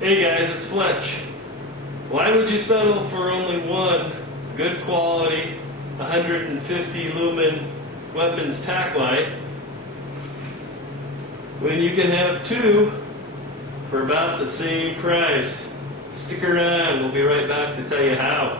Hey guys, it's Fletch. Why would you settle for only one good quality 150 lumen weapons tack light when you can have two for about the same price? Stick around, we'll be right back to tell you how.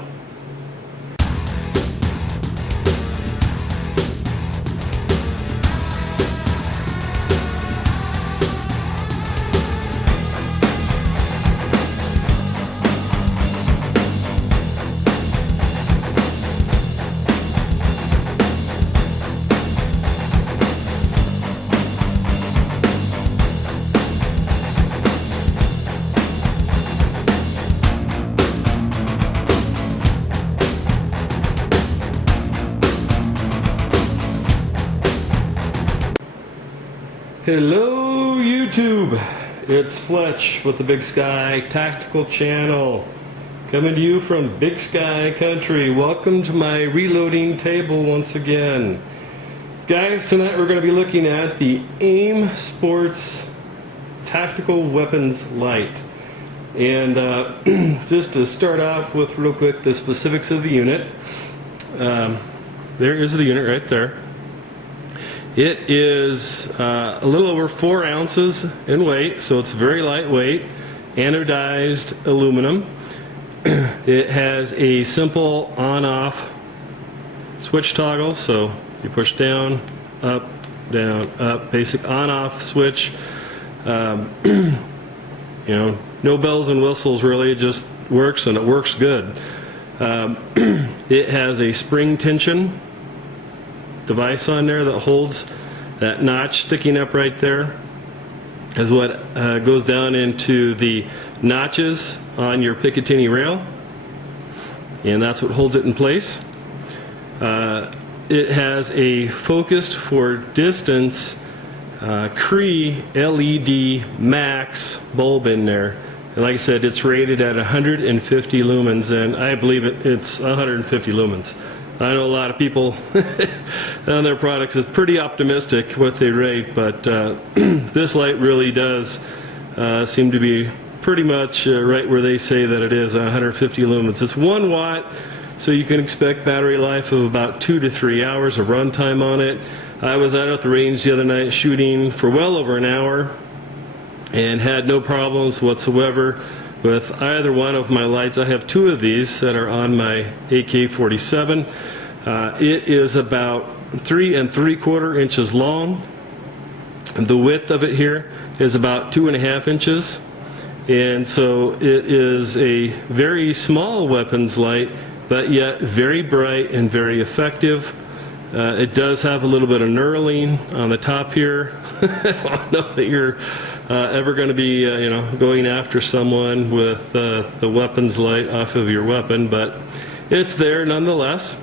Hello YouTube, it's Fletch with the Big Sky Tactical Channel, coming to you from Big Sky Country. Welcome to my reloading table once again. Guys, tonight we're going to be looking at the AIM Sports Tactical Weapons Light. And just to start off with real quick the specifics of the unit. There is the unit right there. It is a little over 4 ounces in weight, so it's very lightweight, anodized aluminum. It has a simple on-off switch toggle, so you push down, up, basic on-off switch. You know, no bells and whistles really, it just works, and it works good. It has a spring tension device on there that holds that notch sticking up right there, is what goes down into the notches on your Picatinny rail, and that's what holds it in place. It has a focused for distance Cree LED max bulb in there, and like I said, it's rated at 150 lumens, and I believe it's 150 lumens. I know a lot of people on their products is pretty optimistic what they rate, but this light really does seem to be pretty much right where they say that it is, 150 lumens. It's 1 watt, so you can expect battery life of about 2 to 3 hours of runtime on it. I was out at the range the other night shooting for well over an hour and had no problems whatsoever with either one of my lights. I have 2 of these that are on my AK-47. It is about 3 3/4 inches long. The width of it here is about 2.5 inches. And so it is a very small weapons light, but yet very bright and very effective. It does have a little bit of knurling on the top here. I don't know that you're ever going to be you know, going after someone with the weapons light off of your weapon, but it's there nonetheless.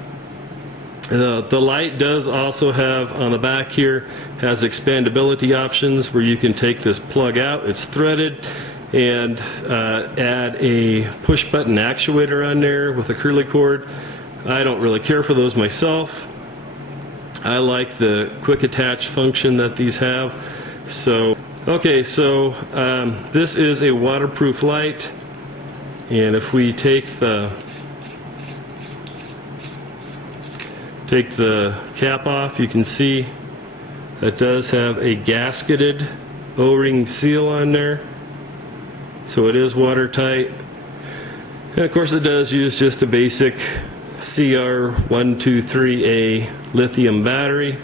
The light does also have on the back here, has expandability options where you can take this plug out, it's threaded, and add a push button actuator on there with a curly cord. I don't really care for those myself. I like the quick attach function that these have. So okay, so this is a waterproof light, and if we take the cap off, you can see it does have a gasketed O-ring seal on there, so it is watertight. And of course it does use just a basic CR123A lithium battery.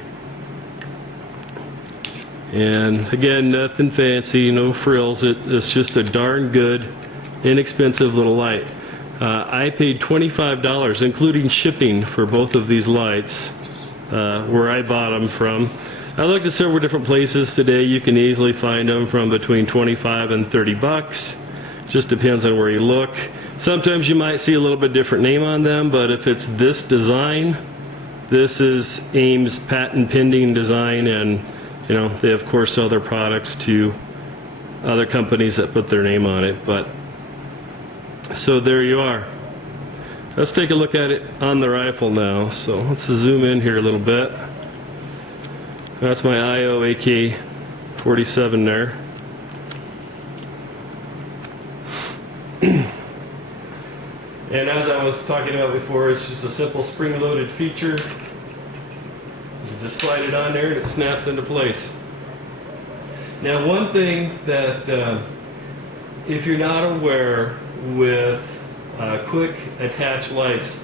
And again, nothing fancy, no frills. It's just a darn good, inexpensive little light. I paid $25, including shipping, for both of these lights, where I bought them from. I looked at several different places today. You can easily find them from between 25 and 30 bucks. Just depends on where you look. Sometimes you might see a little bit different name on them, but if it's this design, this is AIM's patent pending design, and you know, they of course sell their products to other companies that put their name on it. But so there you are. Let's take a look at it on the rifle now. So let's zoom in here a little bit. That's my IO AK-47 there. And as I was talking about before, it's just a simple spring-loaded feature. You just slide it on there and it snaps into place. Now, one thing that if you're not aware with quick attach lights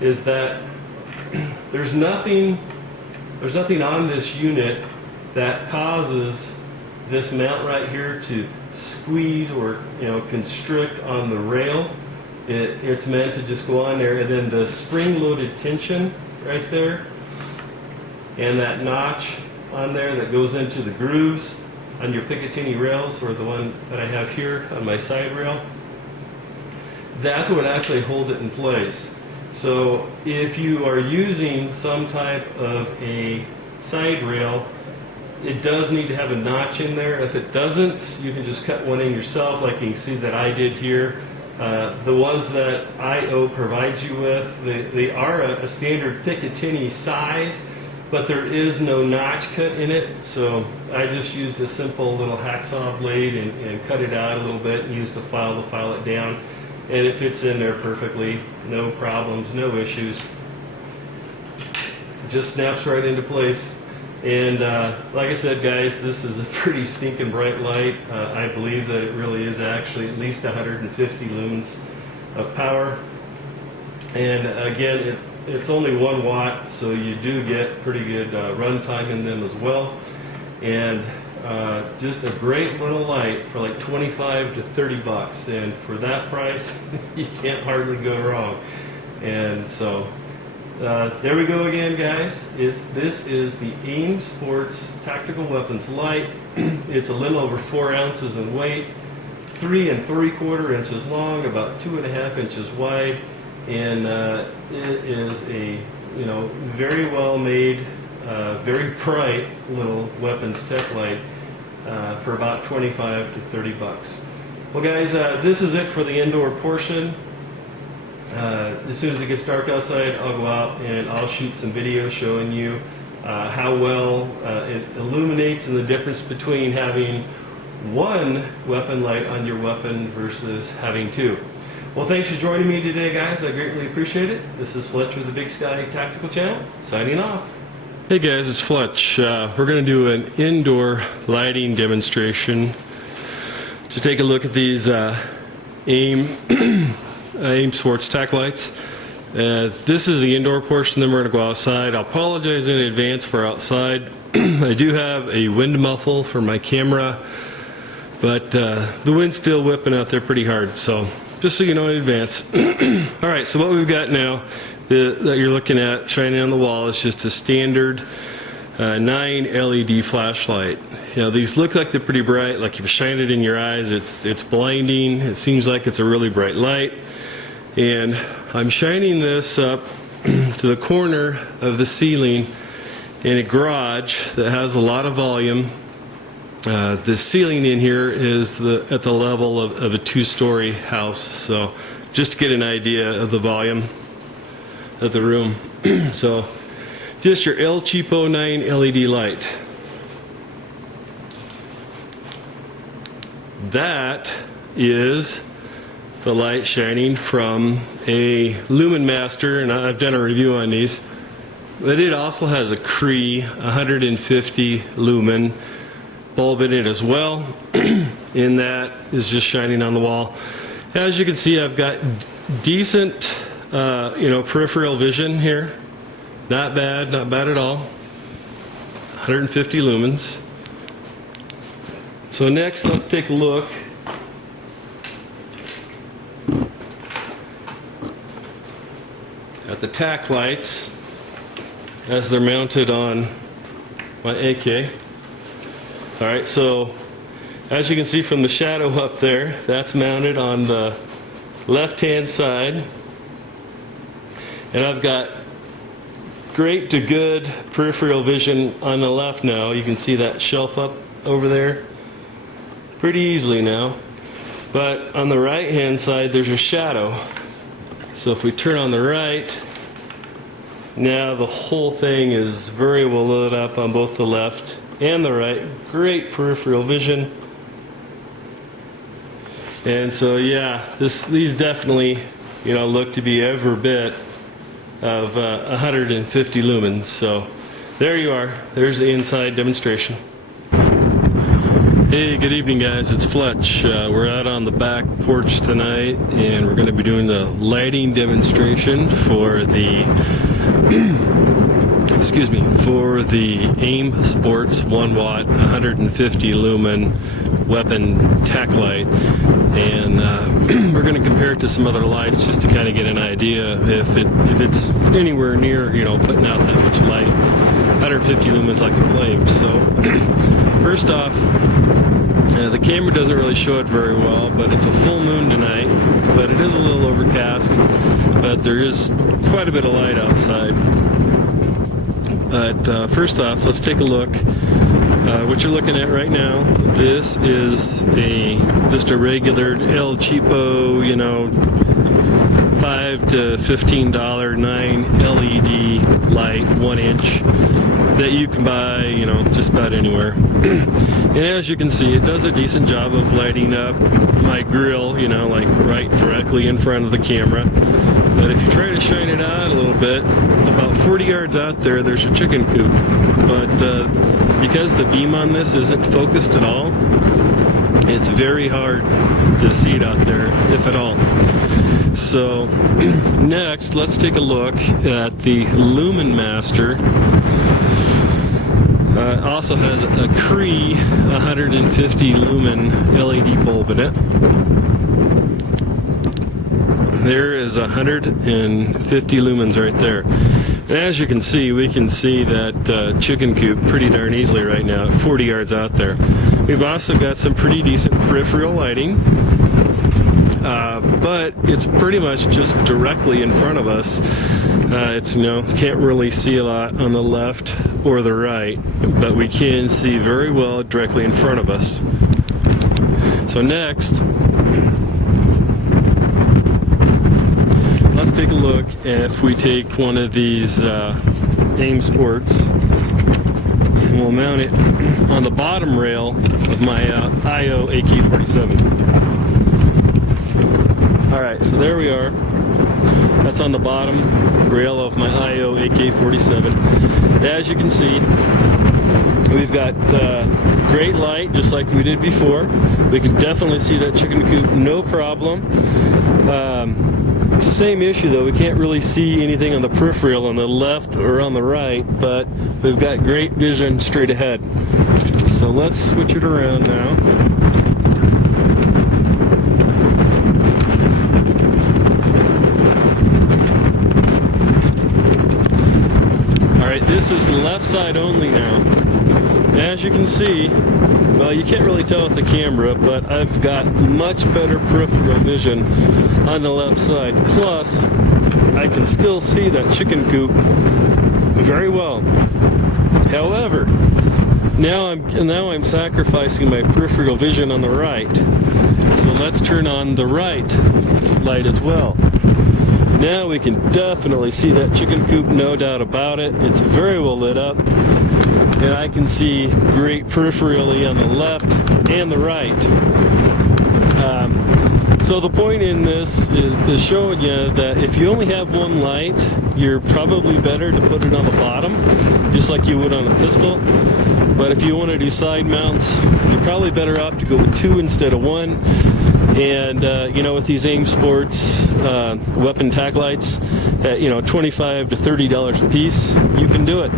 is that there's nothing on this unit that causes this mount right here to squeeze or constrict on the rail. It's meant to just go on there, and then the spring-loaded tension right there and that notch on there that goes into the grooves on your Picatinny rails, or the one that I have here on my side rail, that's what actually holds it in place. So if you are using some type of a side rail, it does need to have a notch in there. If it doesn't, you can just cut one in yourself, like you can see that I did here. The ones that I.O. provides you with, they are a standard Picatinny size, but there is no notch cut in it. So I just used a simple little hacksaw blade and cut it out a little bit and used a file to file it down. And it fits in there perfectly, no problems, no issues. It just snaps right into place. And like I said, guys, this is a pretty stinking bright light. I believe that it really is actually at least 150 lumens of power. And again, it's only 1 watt, so you do get pretty good run time in them as well. And just a great little light for like 25 to 30 bucks. And for that price, you can't hardly go wrong. And so there we go again, guys. This is the AIM Sports Tactical Weapons Light. It's a little over 4 ounces in weight, 3 3/4 inches long, about 2.5 inches wide, and it is a very well made, very bright little weapons tech light for about 25 to 30 bucks. Well, guys, this is it for the indoor portion. As soon as it gets dark outside, I'll go out and I'll shoot some videos showing you how well it illuminates and the difference between having 1 weapon light on your weapon versus having 2. Well, thanks for joining me today, guys. I greatly appreciate it. This is Fletch with the Big Sky Tactical Channel, signing off. Hey guys, it's Fletch. We're going to do an indoor lighting demonstration to take a look at these AIM Sports tack lights. This is the indoor portion, then we're going to go outside. I'll apologize in advance for outside. I do have a wind muffle for my camera, but the wind's still whipping out there pretty hard, so just so you know in advance. Alright, so what we've got now that you're looking at shining on the wall is just a standard 9 LED flashlight. These look like they're pretty bright, like if you shine it in your eyes, it's blinding. It seems like it's a really bright light. And I'm shining this up to the corner of the ceiling in a garage that has a lot of volume. The ceiling in here is at the level of a 2-story house, so just to get an idea of the volume of the room. So just your El Cheapo 9 LED light. That is the light shining from a Lumen Master, and I've done a review on these, but it also has a Cree 150 lumen bulb in it as well, and that is just shining on the wall. As you can see, I've got decent peripheral vision here. Not bad at all. 150 lumens. So next, let's take a look at the tack lights as they're mounted on my AK. Alright, so as you can see from the shadow up there, that's mounted on the left hand side, and I've got great to good peripheral vision on the left now. You can see that shelf up over there pretty easily now, but on the right hand side there's a shadow. So if we turn on the right, now the whole thing is very well lit up on both the left and the right. Great peripheral vision. And so yeah, these definitely look to be every bit of 150 lumens. So there you are. There's the inside demonstration. Hey, good evening guys, it's Fletch. We're out on the back porch tonight and we're going to be doing the lighting demonstration for the for the AIM Sports 1 watt 150 lumen weapon tack light, and we're going to compare it to some other lights just to kind of get an idea if it's anywhere near putting out that much light. 150 lumens like it claims. So first off, the camera doesn't really show it very well, but it's a full moon tonight, but it is a little overcast, but there is quite a bit of light outside. But first off, let's take a look. What you're looking at right now, this is just a regular El Cheapo, $5 to $15 9 LED light, 1 inch, that you can buy, just about anywhere. And as you can see, it does a decent job of lighting up my grill, like right directly in front of the camera. But if you try to shine it out a little bit, about 40 yards out there, there's a chicken coop. But because the beam on this isn't focused at all, it's very hard to see it out there, if at all. So next, let's take a look at the Lumen Master. Also has a Cree 150 lumen LED bulb in it. There is 150 lumens right there. And as you can see, we can see that chicken coop pretty darn easily right now at 40 yards out there. We've also got some pretty decent peripheral lighting, but it's pretty much just directly in front of us. It's can't really see a lot on the left or the right, but we can see very well directly in front of us. So next, let's take a look if we take one of these AIM Sports, and we'll mount it on the bottom rail of my IO AK-47. Alright, so there we are. That's on the bottom rail of my IO AK-47. As you can see, we've got great light, just like we did before. We can definitely see that chicken coop, no problem. Same issue though, we can't really see anything on the peripheral on the left or on the right, but we've got great vision straight ahead. So let's switch it around now. Alright, this is left side only now. As you can see, well, you can't really tell with the camera, but I've got much better peripheral vision on the left side. Plus, I can still see that chicken coop very well. However, now I'm sacrificing my peripheral vision on the right. So let's turn on the right light as well. Now we can definitely see that chicken coop, no doubt about it. It's very well lit up. And I can see great peripherally on the left and the right. So the point in this is showing you that if you only have one light, you're probably better to put it on the bottom, just like you would on a pistol. But if you want to do side mounts, you're probably better off to go with 2 instead of 1. And with these AIM Sports weapon tack lights at $25 to $30 a piece, you can do it.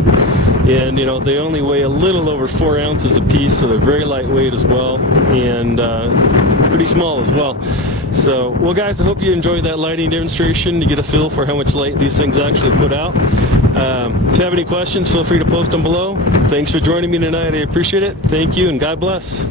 And they only weigh a little over 4 ounces a piece, so they're very lightweight as well, and pretty small as well. So, well guys, I hope you enjoyed that lighting demonstration to get a feel for how much light these things actually put out. If you have any questions, feel free to post them below. Thanks for joining me tonight. I appreciate it. Thank you, and God bless.